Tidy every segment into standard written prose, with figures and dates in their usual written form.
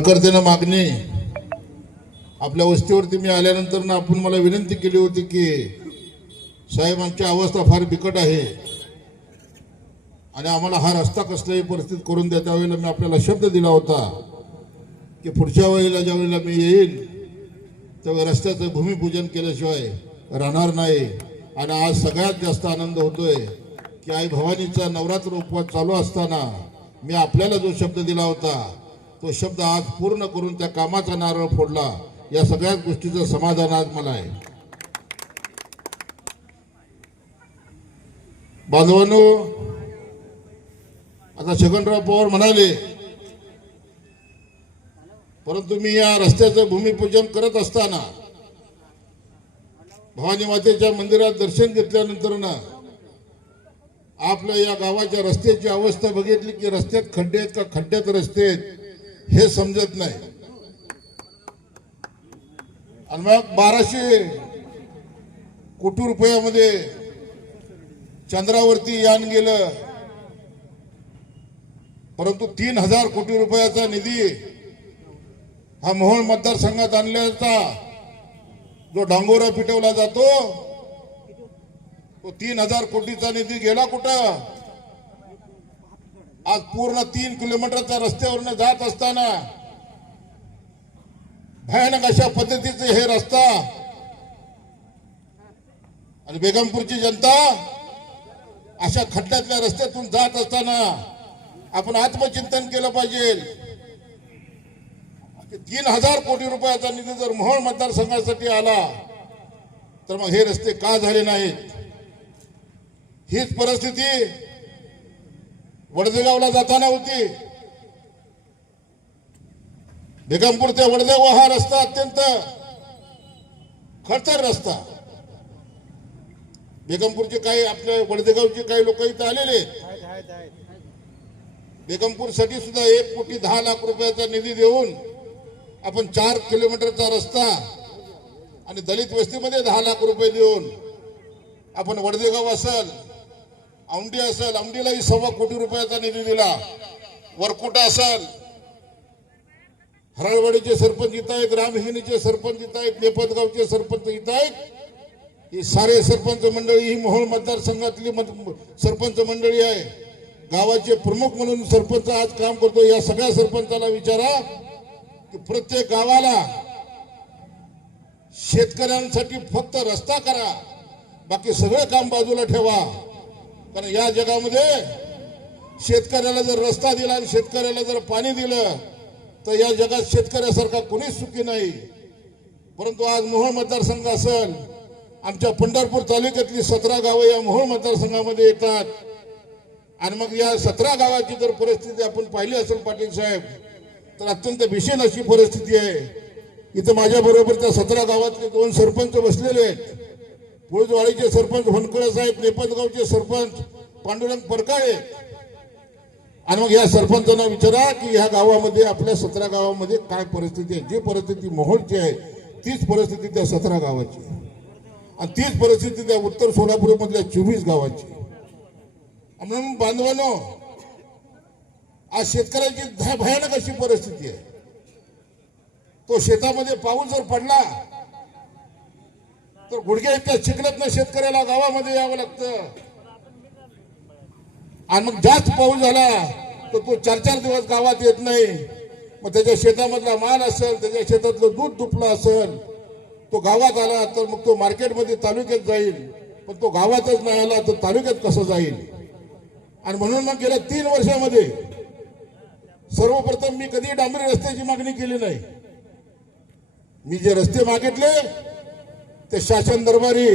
कळकळतेनं मागणी आपल्या वस्तीवरती मी आल्यानंतर ना आपण मला विनंती केली होती की साहेब आमची अवस्था फार बिकट आहे आणि आम्हाला हा रस्ता कसल्याही परिस्थितीत करून द्या। त्यावेळेला मी आपल्याला शब्द दिला होता की पुढच्या वेळेला ज्यावेळेला मी येईल त्यावेळेला रस्त्याचं भूमिपूजन केल्याशिवाय राहणार नाही। आणि आज सगळ्यात जास्त आनंद होतोय की आई भवानीचा नवरात्र उपवास चालू असताना मी आपल्याला जो शब्द दिला होता तो शब्द आज पूर्ण करून त्या कामाचा नारळ फोडला। या सगळ्याच गोष्टीचं समाधान आज मला आहे। बांधवांनो, आता छगनराव पवार म्हणाले, परंतु मी या रस्त्याचं भूमिपूजन करत असताना भवानी मातेच्या मंदिरात दर्शन घेतल्यानंतर ना आपल्या या गावाच्या रस्त्याची अवस्था बघितली की रस्त्यात खड्डे आहेत का खड्ड्यात रस्ते आहेत हे समजत नाही। आणि मग 1200 कोटी रुपयामध्ये चंद्रावरती यान गेलं, परंतु 3000 कोटी रुपयाचा निधी हा मोहोळ मतदारसंघात आणल्याचा जो डांगोरा पिटवला जातो तो 3000 कोटीचा निधी गेला कुठं? आज पूर्ण 3 किलोमीटरच्या रस्त्यावरनं जात असताना भयानक अशा पद्धतीचे हे रस्ता आणि बेगमपूरची जनता अशा खड्ड्यातल्या रस्त्यातून जात असताना आपण आत्मचिंतन केलं पाहिजे। 3000 कोटी रुपयाचा निधी जर मोहोळ मतदारसंघासाठी आला तर मग हे रस्ते का झाले नाहीत? हीच परिस्थिती वडदेगावला जाताना होती। बेगमपूर ते वडदेगाव हा रस्ता अत्यंत खडतर रस्ता। बेगमपूरचे काही आपल्या वडदेगावचे काही लोक इथं आलेले बेगमपूर साठी सुद्धा 1,10,00,000 रुपयाचा निधी देऊन आपण 4 किलोमीटरचा रस्ता आणि दलित वस्तीमध्ये 10 लाख रुपये देऊन आपण वडदेगाव असेल औंढी असेल औंढीलाही 1.25 कोटी रुपयाचा निधी दिला। वरकुटा असेल हरळवाडीचे सरपंच इथं आहेत, रामहिणीचे सरपंच इथं आहेत, नेपदगावचे सरपंच इथं आहेत। ही सारे सरपंच मंडळी ही मोहोळ मतदारसंघातली सरपंच मंडळी आहे। गावाचे प्रमुख म्हणून सरपंच आज काम करतो। या सगळ्या सरपंचाला विचारा की प्रत्येक गावाला शेतकऱ्यांसाठी फक्त रस्ता करा, बाकी सगळं काम बाजूला ठेवा। कारण या जगामध्ये शेतकऱ्याला जर रस्ता दिला आणि शेतकऱ्याला जर पाणी दिलं तर या जगात शेतकऱ्यासारखा कोणीच सुखी नाही। परंतु आज मोहोळ मतदारसंघ असेल, आमच्या पंढरपूर तालुक्यातली 17 गावं या मोहोळ मतदारसंघामध्ये येतात। आणि मग या 17 गावाची जर परिस्थिती आपण पाहिली असेल पाटील साहेब तर अत्यंत भीषण अशी परिस्थिती आहे। इथं माझ्या बरोबर त्या 17 गावातले 2 सरपंच बसलेले आहेत। पुळजवाडीचे सरपंच होनकळे साहेब, नेपदगावचे सरपंच पांडुरंग परकाळे। आणि मग या सरपंचांना विचारा की ह्या गावामध्ये आपल्या 17 गावामध्ये काय परिस्थिती आहे। जी परिस्थिती मोहोळची आहे तीच परिस्थिती त्या 17 गावाची आणि तीच परिस्थिती त्या उत्तर सोलापूर मधल्या 24 गावाची। म्हणून बांधवांनो, आज शेतकऱ्याची भयानक अशी परिस्थिती आहे। तो शेतामध्ये पाऊस जर पडला तर गुडघ्या इतक्या चिखलातनं शेतकऱ्याला गावामध्ये यावं लागतं। आणि मग जास्त पाऊस झाला तर तो 4-4 दिवस गावात येत नाही। मग त्याच्या शेतामधला माल असेल, त्याच्या शेतातलं दूध दुपलं असेल, तो गावात आला तर मग तो मार्केटमध्ये तालुक्यात जाईल, पण तो गावातच नाही आला तर तालुक्यात कसं जाईल? आणि म्हणून मग गेल्या 3 वर्षामध्ये सर्वप्रथम मी कधी डांबरी रस्त्याची मागणी केली नाही। मी जे रस्ते मागितले ते शासन दरबारी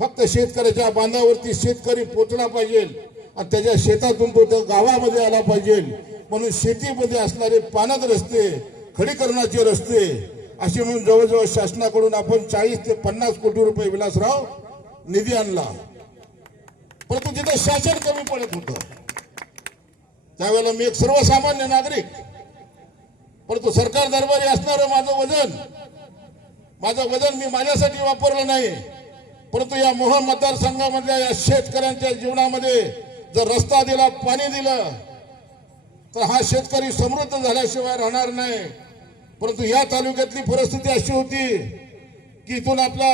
फक्त शेतकऱ्याच्या बांधावरती शेतकरी पोचला पाहिजे आणि त्याच्या शेतातून तो त्या गावामध्ये आला पाहिजे। म्हणून शेतीमध्ये असणारे पाण्यात रस्ते, खडीकरणाचे रस्ते असे म्हणून जवळजवळ शासनाकडून आपण 40 ते 50 कोटी रुपये विलासराव निधी आणला। परंतु जिथे शासन कमी पडत होतं त्यावेळेला मी एक सर्वसामान्य नागरिक, परंतु सरकार दरबारी असणारं माझं वजन मी माझ्यासाठी वापरलं नाही, परंतु या मोहोळ मतदारसंघामधल्या या शेतकऱ्यांच्या जीवनामध्ये जर रस्ता दिला, पाणी दिलं तर हा शेतकरी समृद्ध झाल्याशिवाय राहणार नाही. परंतु या तालुक्यातली परिस्थिती अशी होती की इथून आपला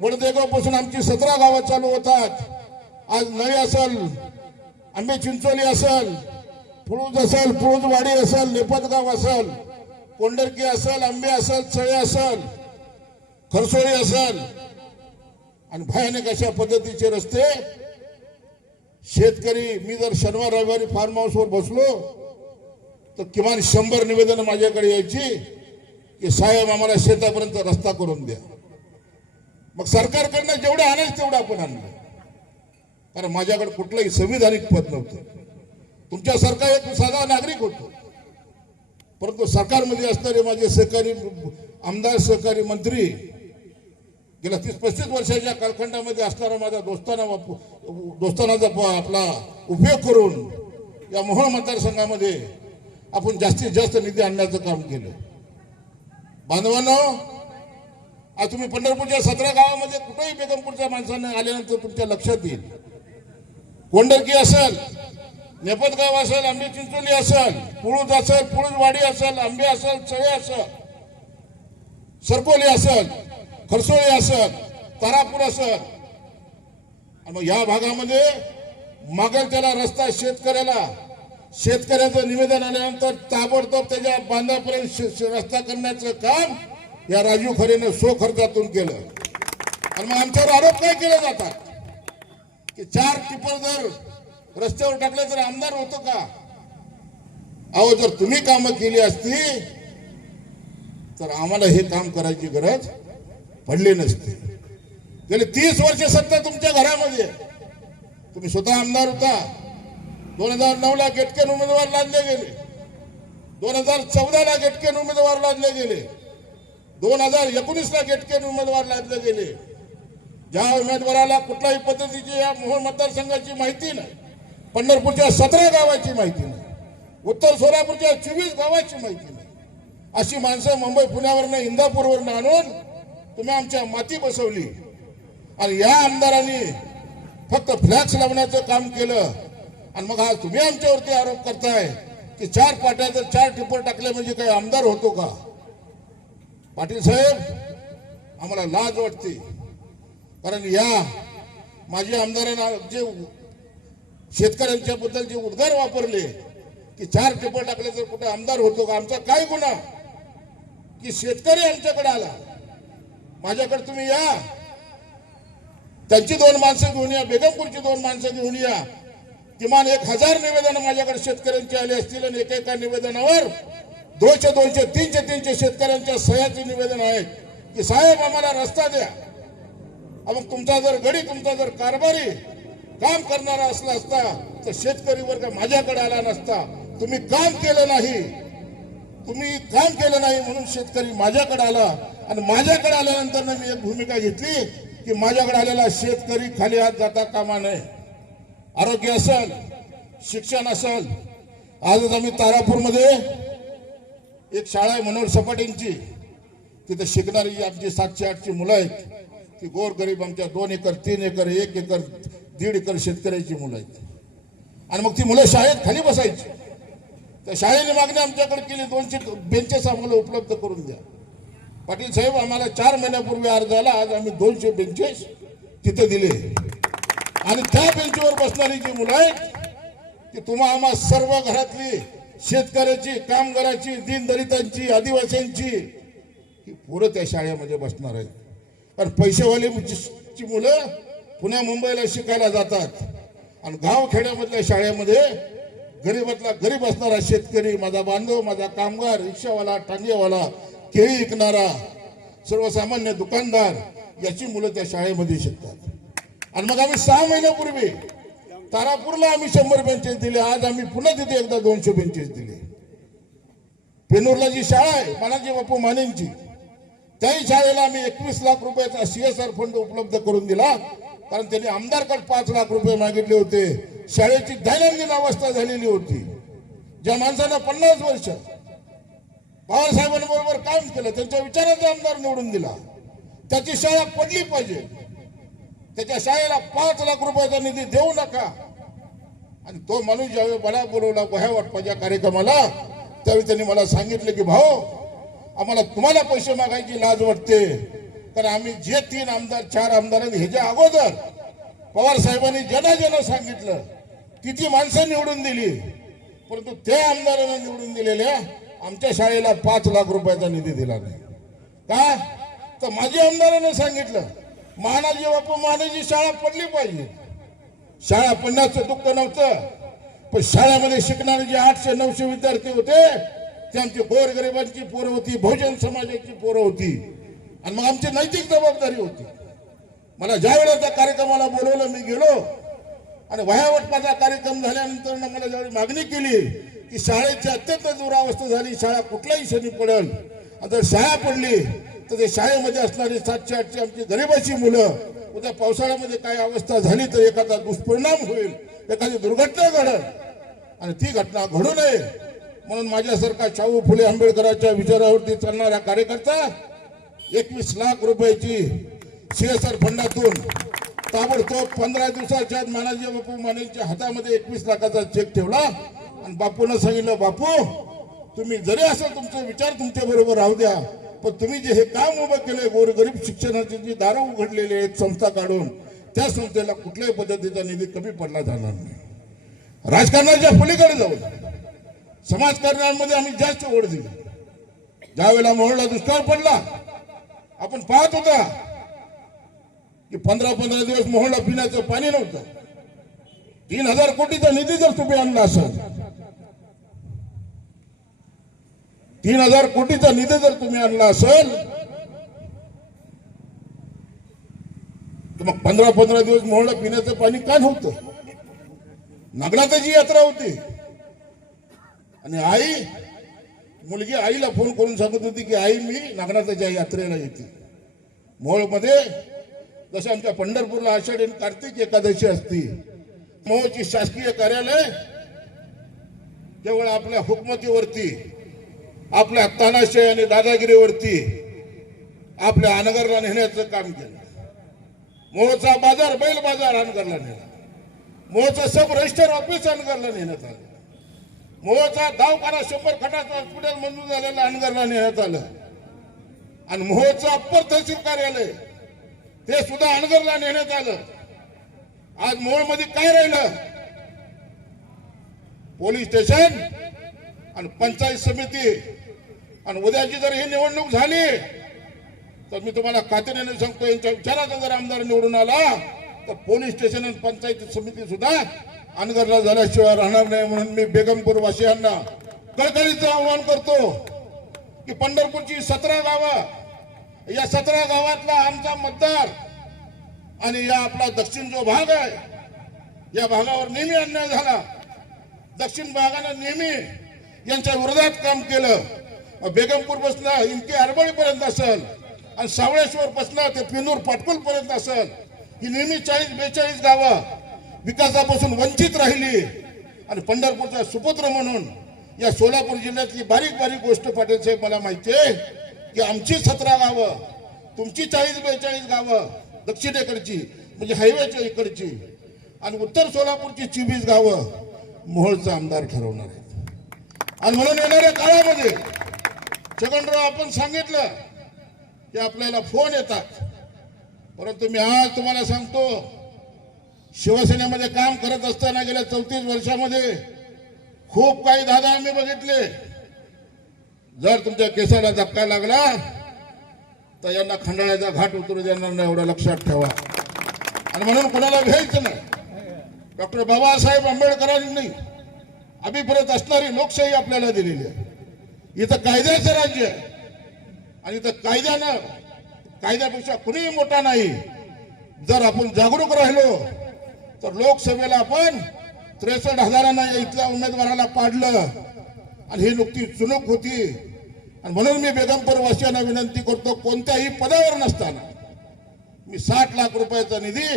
वडदेगाव पासून आमची 17 गावं चालू होतात. आज नळी असेल, आंबे चिंचोली असेल, पुळूज असेल, पुळूजवाडी असेल, नेपतगाव असेल, कोंडरकी असेल, आंबे असेल, चळे असेल, खरसोळी असेल आणि भयानक अशा पद्धतीचे रस्ते. शेतकरी, मी जर शनिवार रविवारी फार्म हाऊसवर बसलो तर किमान 100 निवेदन माझ्याकडे यायची की साहेब आम्हाला शेतापर्यंत रस्ता करून द्या. मग सरकारकडनं जेवढं आणायचं तेवढं आपण आणलं, कारण माझ्याकडे कुठलंही संविधानिक पद नव्हतं. तुमच्यासारखा एक साधा नागरिक होतो. परंतु सरकारमध्ये असणारे माझे सहकारी आमदार, सहकारी मंत्री, गेल्या 30-35 वर्षाच्या कालखंडामध्ये असणारा माझा दोस्तानाचा आपला उपयोग करून या मोहोळ मतदारसंघामध्ये आपण जास्तीत जास्त निधी आणण्याचं काम केलं. बांधवांनो, आज तुम्ही पंढरपूरच्या 17 गावामध्ये कुठेही बेगमपूरच्या माणसांना आल्यानंतर तुमच्या लक्षात येईल, कोंडरकी असेल, नेपतगाव असेल, आंबे चिंचोली असेल, पुळूज असेल, पुळूजवाडी असेल, आंबे असेल, चळे असेल, सरकोली असेल, खरसोळी असेल, तारापूर असेल. आणि मग या भागामध्ये मागेल त्याला रस्ता शेतकऱ्याचं निवेदन आल्यानंतर ताबडतोब त्याच्या बांधापर्यंत रस्ता करण्याचं काम या राजू खरेनं खर्चातून केलं. आणि मग आमच्यावर आरोप काय केले जातात की 4 टिपर जर रस्त्यावर टाकले तर आमदार होतो का? अहो, जर तुम्ही कामं केली असती तर आम्हाला हे काम करायची गरज पडली नसती. गेले 30 वर्ष सत्ता तुमच्या घरामध्ये, तुम्ही स्वतः आमदार होता. 2009 ला गेटकेन उमेदवार लादले गेले, 2014 ला गेटकेन उमेदवार लादले गेले, 2019 ला गेटकेन उमेदवार लादले गेले. ज्या उमेदवाराला कुठल्याही पद्धतीची या मोहोळ मतदारसंघाची माहिती नाही, पंढरपूरच्या 17 गावाची माहिती नाही, उत्तर सोलापूरच्या 24 गावाची माहिती नाही, अशी माणसं मुंबई पुण्यावरनं इंदापूरवरनं आणून तुम्ही आमच्या माती बसवली. आणि या आमदारांनी फक्त फ्लॅक्स लावण्याचं काम केलं. आणि मग आज तुम्ही आमच्यावरती आरोप करताय की 4 पाट्या जर 4 टिपर टाकले म्हणजे काही आमदार होतो का? पाटील साहेब, आम्हाला लाज वाटते. कारण या माजी आमदारांना जे शेतकऱ्यांच्या बद्दल जे उद्गार वापरले की 4 टिपर टाकले तर कुठे आमदार होतो का? आमचा काय गुन्हा की शेतकरी आमच्याकडे आला? माझ्याकडे तुम्ही या, त्यांची 2 माणसं घेऊन या, बेगमपूरची 2 माणसं घेऊन या. किमान 1000 निवेदन माझ्याकडे शेतकऱ्यांची आली असतील आणि एकेका निवेदनावर 200, 300 शेतकऱ्यांच्या सह्याचे निवेदन आहेत की साहेब आम्हाला रस्ता द्या. मग तुमचा जर गडी, तुमचा जर कारभारी काम करणारा असला असता तर शेतकरी वर्ग माझ्याकडे आला नसता. तुम्ही काम केलं नाही म्हणून शेतकरी माझ्याकडे आला. आणि माझ्याकडे आल्यानंतर मी एक भूमिका घेतली की माझ्याकडे आलेला शेतकरी खाली हात जाता कामा नये. आरोग्य असेल, शिक्षण असेल. आजच आम्ही तारापूरमध्ये एक शाळा आहे मनोहर सपाटेंची, तिथे शिकणारी आमची 700-800 मुलं आहेत. ती गोरगरीब आमच्या 2 एकर, 3 एकर, 1 एकर, 1.5 एकर शेतकऱ्याची मुलं आहेत. आणि मग ती मुलं शाळेत खाली बसायची. त्या शाळेने मागणी आमच्याकडे केली, 200 बेंचेस आम्हाला उपलब्ध करून द्या. पाटील साहेब, आम्हाला 4 महिन्यापूर्वी अर्ज आला. आज आम्ही 200 बेंचेस तिथे दिले. आणि त्या बेंचवर बसणारी जी मुलं आहेत ती तुम्हा आम्हा सर्व घरातली शेतकऱ्याची, कामगाराची, दीनदलितांची, आदिवासींची ही पोरं त्या शाळेमध्ये बसणार आहेत. कारण पैसेवाली मुलं पुण्या मुंबईला शिकायला जातात आणि गाव खेड्यामधल्या शाळेमध्ये गरीबातला गरीब असणारा शेतकरी, माझा बांधव, माझा कामगार, रिक्षावाला, टांगेवाला, केळी विकणारा, सर्वसामान्य दुकानदार याची मुलं त्या शाळेमध्ये शिकतात. आणि मग आम्ही 6 महिन्यापूर्वी तारापूरला आम्ही 100 बेंचेस दिले. आज आम्ही पुन्हा तिथे एकदा 200 बेंचेस दिले. पेनूरला जी शाळा आहे मानाजी बापू मानेंची, त्याही शाळेला आम्ही 21 लाख रुपयाचा CSR फंड उपलब्ध करून दिला. कारण त्यांनी आमदारकडे 5 लाख रुपये मागितले होते. शाळेची दैनंदिन अवस्था झालेली होती. ज्या माणसानं 50 वर्ष पवार साहेबांबरोबर काम केलं, त्यांच्या विचाराचा आमदार निवडून दिला, त्याची शाळा पडली पाहिजे. त्याच्या शाळेला 5 लाख रुपयाचा निधी देऊ नका. आणि तो माणूस ज्यावेळी मला बोलवला वह्या वाटपाच्या कार्यक्रमाला, त्यावेळी त्यांनी मला सांगितलं की भाऊ, आम्हाला तुम्हाला पैसे मागायची लाज वाटते, कारण आम्ही जे 3 आमदार 4 आमदारांनी ह्याच्या अगोदर पवार साहेबांनी जन सांगितलं, किती माणसं निवडून दिली, परंतु त्या आमदारांना निवडून दिलेल्या आमच्या शाळेला 5 लाख रुपयाचा निधी दिला नाही. का तर माझ्या आमदारांना सांगितलं महानाजी बापू महानाजी शाळा पडली पाहिजे. शाळा पडण्याचं दुःख नव्हतं, पण शाळेमध्ये शिकणारे जे 800-900 विद्यार्थी होते ते आमची गोरगरिबांची पोरं होती, बहुजन समाजाची पोरं होती, आणि मग आमची नैतिक जबाबदारी होती. मला ज्या वेळेला त्या कार्यक्रमाला बोलवलं मी गेलो, आणि वह्या वाटपाचा कार्यक्रम झाल्यानंतर मला ज्यावेळी मागणी केली की शाळेची अत्यंत दुरावस्था झाली, शाळा कुठल्याही क्षणी पडेल, आणि जर शाळा पडली तर ते शाळेमध्ये असणारी 700-800 आमची गरिबाची मुलं उद्या पावसाळ्यामध्ये काय अवस्था झाली तर एखादा दुष्परिणाम होईल, एखादी दुर्घटना घडेल, आणि ती घटना घडू नये म्हणून माझ्यासारखा शाहू फुले आंबेडकरांच्या विचारावरती चालणारा कार्यकर्ता 21 लाख रुपयाची CSR फंडातून ताबडतोब 15 दिवसाच्या आत महाराज बापू मानेच्या हातामध्ये 21 लाखाचा चेक ठेवला, आणि बापूंना सांगितलं, बापू तुम्ही जरी असं तुमचे विचार तुमच्या बरोबर राहू द्या, पण तुम्ही जे हे काम उभं केलंय गोरगरीब शिक्षणाची जी दारं उघडलेली आहेत संस्था काढून, त्या संस्थेला कुठल्याही पद्धतीचा निधी कमी पडला जाणार नाही. राजकारणाच्या पलीकडे जाऊन समाजकारणामध्ये आम्ही जास्त ओढ दिली. ज्यावेळेला मोहोळला दुष्काळ पडला, आपण पाहत होता की 15-15 दिवस मोहोळला पिण्याचं पाणी नव्हतं. 3000 कोटीचा निधी जर तुम्ही आणला असेल, 3000 कोटीचा निधी जर तुम्ही आणला असेल, तर मग 15-15 दिवस मोहोळला पिण्याचं पाणी का नव्हतं? नागनाथाची यात्रा होती, आणि मुलगी आईला फोन करून सांगत होती की आई मी नागनाथाच्या यात्रेला येते. मोहोळमध्ये जसं आमच्या पंढरपूरला आषाढी आणि कार्तिक एकादशी असती, मोहोळची शासकीय कार्यालय केवळ आपल्या हुकमतीवरती, आपल्या तानाशाही आणि दादागिरीवरती आपल्या अनगरला नेण्याचं काम केलं. मोहोळचा बाजार बैल बाजार अनगरला नेला, मोहोळचं सब रजिस्टर ऑफिस अनगरला नेण्यात आलं, मोहोळचा दवाखाना 100 खाटाचं हॉस्पिटल मंजूर झालेलं अनगरला नेण्यात आलं, आणि मोहोळचं अप्पर तहसील कार्यालय ते सुद्धा अनगरला नेण्यात आलं. आज मोहोळमध्ये काय राहिलं? पोलीस स्टेशन आणि पंचायत समिती. आणि उद्याची जर ही निवडणूक झाली तर मी तुम्हाला खात्रीने सांगतो, यांच्या विचाराचा जर आमदार निवडून आला तर पोलीस स्टेशन आणि पंचायत समिती सुद्धा अनगरला झाल्याशिवाय राहणार नाही. म्हणून मी बेगमपूर वासियांना कळकळीचं आवाहन करतो की पंढरपूरची 17 गावं, या 17 गावातला आमचा मतदार आणि या आपला दक्षिण जो भाग आहे, या भागावर नेहमी अन्याय झाला. दक्षिण भागानं नेहमी यांच्या विरोधात काम केलं. बेगमपूर बसला इनके अरबळीपर्यंत असेल, आणि सावळेश्वर बसला ते पिनूर पाटकुल पर्यंत असेल, ही नेहमी 40-42 गावं विकासापासून वंचित राहिली. आणि पंढरपूरचा सुपुत्र म्हणून या सोलापूर जिल्ह्यातली बारीक बारीक गोष्ट पाटील साहेब मला माहिती आहे की आमची 17 गावं, तुमची 40-42 गावं दक्षिणेकडची म्हणजे हायवेच्या इकडची, आणि उत्तर सोलापूरची 24 गावं मोहोळचा आमदार ठरवणार आहेत. आणि म्हणून येणाऱ्या काळामध्ये छगनराव आपण सांगितलं की आपल्याला फोन येतात, परंतु मी आज तुम्हाला सांगतो, शिवसेनेमध्ये काम करत असताना गेल्या 34 वर्षामध्ये खूप काही दादा आम्ही बघितले. जर तुमच्या केसाला धक्का लागला तर यांना खंडाळ्याचा घाट उतरू देणार नाही, एवढं लक्षात ठेवा. आणि म्हणून कोणाला घ्यायचं नाही. डॉक्टर बाबासाहेब आंबेडकरांनी अभिप्रेत असणारी लोकशाही आपल्याला दिलेली आहे. इथं कायद्याचं राज्य आहे, आणि इथं कायद्यापेक्षा कुणीही मोठा नाही. जर आपण जागरूक राहिलो तर लोकसभेला आपण 63,000 इथल्या उमेदवाराला पाडलं, आणि ही नुकती चुनूक होती. आणि म्हणून मी बेगमपूर वासियांना विनंती करतो, कोणत्याही पदावर नसताना मी 60 लाख रुपयाचा निधी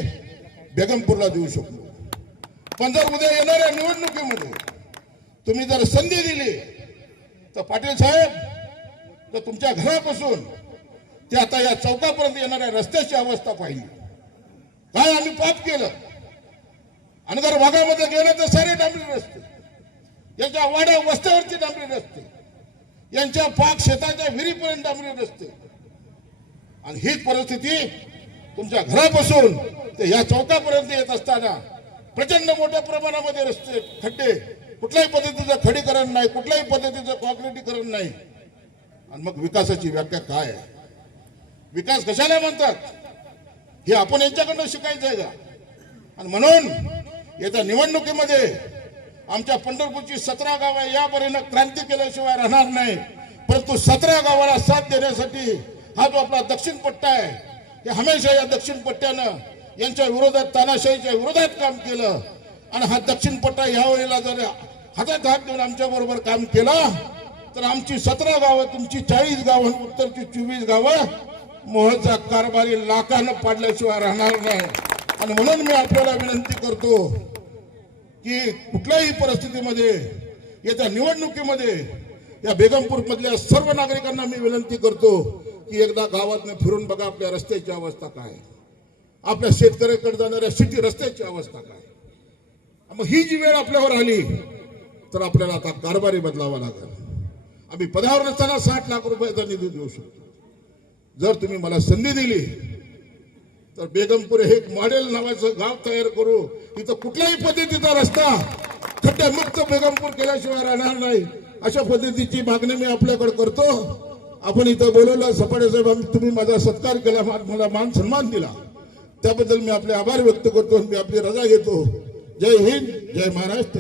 बेगमपूरला देऊ शकतो. पण जर उद्या येणाऱ्या निवडणुकीमध्ये तुम्ही जर संधी दिली तर पाटील साहेब, तर तुमच्या घरापासून ते आता या चौकापर्यंत येणाऱ्या रस्त्याची अवस्था पाहिली. काय आम्ही पाप केलं? अनगर भागामध्ये गेले तर सारे डांबरी रस्ते, यांच्या वाड्या वस्त्यावरची डांबरी रस्ते, यांच्या पाक शेताच्या विहिरीपर्यंत डांबरी रस्ते. आणि हीच परिस्थिती तुमच्या घरापासून ते या चौकापर्यंत येत असताना प्रचंड मोठ्या प्रमाणामध्ये रस्ते खड्डे, कुठल्याही पद्धतीचं खडीकरण नाही, कुठल्याही पद्धतीचं कॉन्क्रिटीकरण नाही. आणि मग विकासाची व्याख्या काय आहे? विकास कशाला म्हणतात हे आपण यांच्याकडनं शिकायचं आहे का? आणि म्हणून येत्या निवडणुकीमध्ये आमच्या पंढरपूरची 17 गावं यापर्यंत क्रांती केल्याशिवाय राहणार नाही. परंतु 17 गावाला साथ देण्यासाठी हा जो आपला दक्षिण पट्टा आहे, हे हमेशा या दक्षिण पट्ट्यानं यांच्या विरोधात, तानाशाहीच्या विरोधात काम केलं. आणि हा दक्षिण पट्टा यावेळेला जर हातात हात देऊन आमच्या बरोबर काम केलं तर आमची 17 गावं, तुमची 40 गावं, उत्तरची 24 गावं मोहचा कारभारी लाखानं पाडल्याशिवाय राहणार नाही. आणि म्हणून मी आपल्याला विनंती करतो की कुठल्याही परिस्थितीमध्ये येत्या निवडणुकीमध्ये या बेगमपूर मधल्या सर्व नागरिकांना मी विनंती करतो की एकदा गावातनं फिरून बघा आपल्या रस्त्याची अवस्था काय, आपल्या शेतकऱ्याकडे जाणाऱ्या सिटी रस्त्याची अवस्था काय. मग ही जी वेळ आपल्यावर आली तर आपल्याला आता कारभारी बदलावा लागेल. आम्ही पदावर नसताना 60 लाख रुपयाचा निधी देऊ शकतो. जर तुम्ही मला संधी दिली तर बेगमपूर हे एक मॉडेल नावाचं गाव तयार करू. तिथं कुठल्याही पद्धतीचा रस्ता खड्ड्यामुक्त बेगमपूर केल्याशिवाय राहणार नाही, अशा पद्धतीची मागणी मी आपल्याकडे करतो. आपण इथं बोलवलं, सपाटे साहेब, तुम्ही माझा सत्कार केला, मला मान सन्मान दिला, त्याबद्दल मी आपले आभार व्यक्त करतो. मी आपली रजा घेतो. जय हिंद, जय महाराष्ट्र.